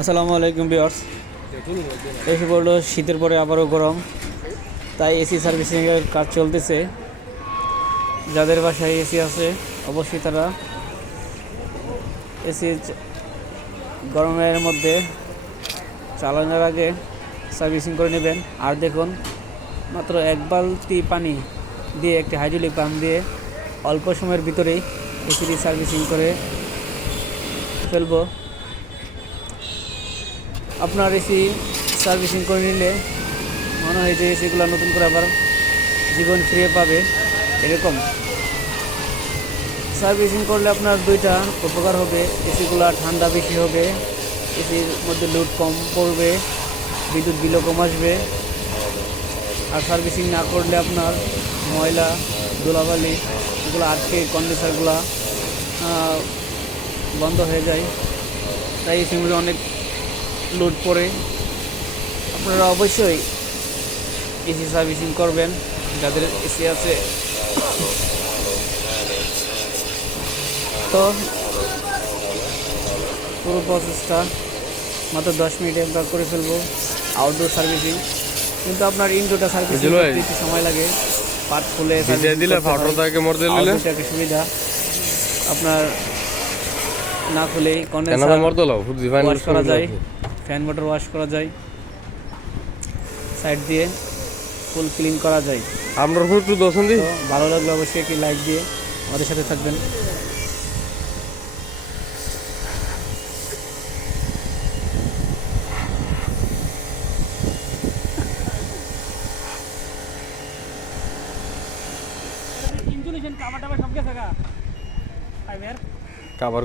আসসালামু আলাইকুম বিয়ার্স এসে পড়ল শীতের পরে আবারও গরম। তাই এসি সার্ভিসিংয়ের কাজ চলতেছে। যাদের বাসায় এসি আছে, অবশ্যই তারা এসি গরমের মধ্যে চালানোর আগে সার্ভিসিং করে নেবেন। আর দেখুন, মাত্র এক বালতি পানি দিয়ে একটি হাইড্রোলিক পাম্প দিয়ে অল্প সময়ের ভিতরেই এসিটি সার্ভিসিং করে ফেলব। আপনার এসি, সার্ভিসিং করে নিলে মনে হয় যে এসিগুলো নতুন করে আবার জীবন ফিরে পাবে এরকম। সার্ভিসিং করলে আপনার দুইটা উপকার হবে, এসিগুলো ঠান্ডা বেশি হবে, এসির মধ্যে লোড কম পড়বে, বিদ্যুৎ বিলও কম আসবে। আর সার্ভিসিং না করলে আপনার ময়লা, ধুলাবালি এগুলো আটকে কন্ডেন্সারগুলো বন্ধ হয়ে যায়। তাই এসিগুলো অনেক লোড পড়ে আপনারা অবশ্যই এসি সার্ভিসিং করবেন। যাদের এসি আছে। তো পুরো প্রসেসটা মাত্র দশ মিনিটে আমরা করে ফেলব। আউটডোর সার্ভিসিং কিন্তু আপনার ইনডোরটা সার্ভিসিং একটু সময় লাগে। পাট খুলে দিলে ফাউটার মর দিলে। আউটডোরটা একটা সুবিধা। আপনার না খুলেই কেন কন্ডেন্সার মর দিল ফুট দিবান করা যায়। ফ্যান মোটর ওয়াশ করা যায় সাইড দিয়ে ফুল ক্লিন করা যায়। আমরা ফুট তো দশন দি ভালো লাগলে অবশ্যই একটি লাইক দিয়ে আমাদের সাথে থাকবেন। কাভার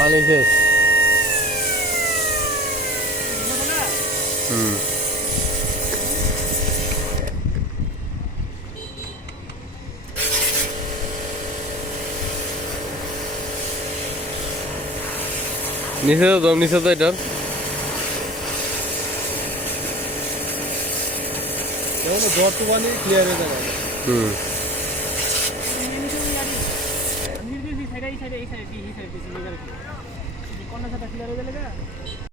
পানি শেষ হুম নিচে তো দম নিচে তো এটার জ্বর তো পানি ক্লিয়ার হয়ে যাবে হুম কন্ডেন্সারটা ক্লিয়ার হয়ে গেলে